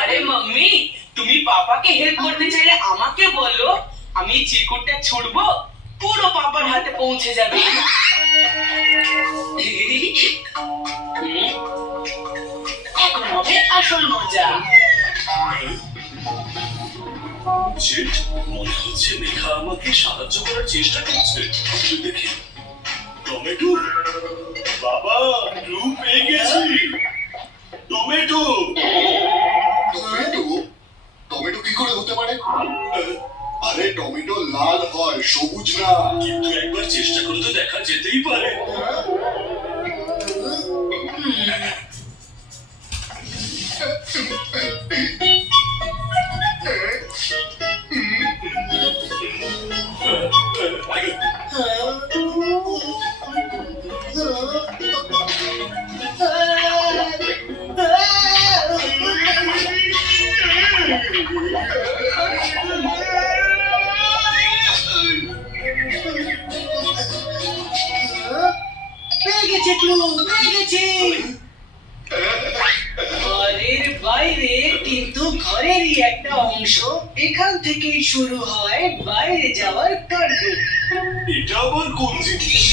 আরে মাম্মি, তুমি পাপাকে হেল্প করতে চাইলে আমাকে বলো, আমি চিরকুটটা ছুড়বো, পুরো পাপার হাতে পৌঁছে যাবে। এখন হবে আসল মজা। জেট, মনে হচ্ছে মেঘা আমাকে সাহায্য করার চেষ্টা করছে। দেখি, টমেটো, বাবা ক্লু পেয়ে গেছি। টমেটো। টমেটো? টমেটো কি করে হতে পারে? আরে টমেটো লাল হয়, সবুজ না। কিন্তু একবার চেষ্টা করে তো দেখা যেতেই পারে। পেয়ে গেছে ক্লু, পেয়ে গেছি। ঘরের বাইরে কিন্তু ঘরেরই একটা অংশ, এখান থেকেই শুরু হয় বাইরে যাওয়ার কাণ্ড। এটা আবার কোন জিনিস?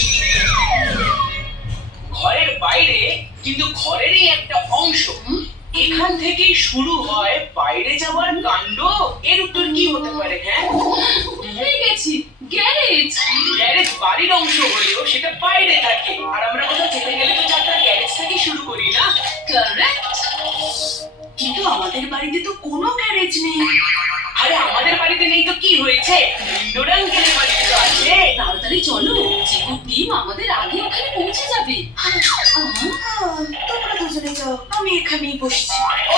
ঘরের বাইরে কিন্তু ঘরেরই একটা অংশ, এখান থেকেই শুরু হয় বাইরে যাওয়ার কাণ্ড। এর উত্তর কি হতে পারে? হ্যাঁ, পেয়ে গেছি, গ্যারেজ। গ্যারেজ বাড়ির অংশ হলেও সেটা বাইরে থাকে, আর আমরা কোথাও যেতে গেলে তো যাত্রা গ্যারেজ থেকে শুরু করি না? কারেক্ট। কিন্তু আমাদের বাড়িতে তো কোনো গ্যারেজ নেই। আরে আমাদের বাড়িতে নেই তো কি হয়েছে, ইন্দোর আঙ্কেলের বাড়িতে তো আছে। তাড়াতাড়ি চলো, চিকু টিম আমাদের আগে ওখানে পৌঁছে যাবে। তোমরা দুজনে যাও, আমি এখানেই বসছি।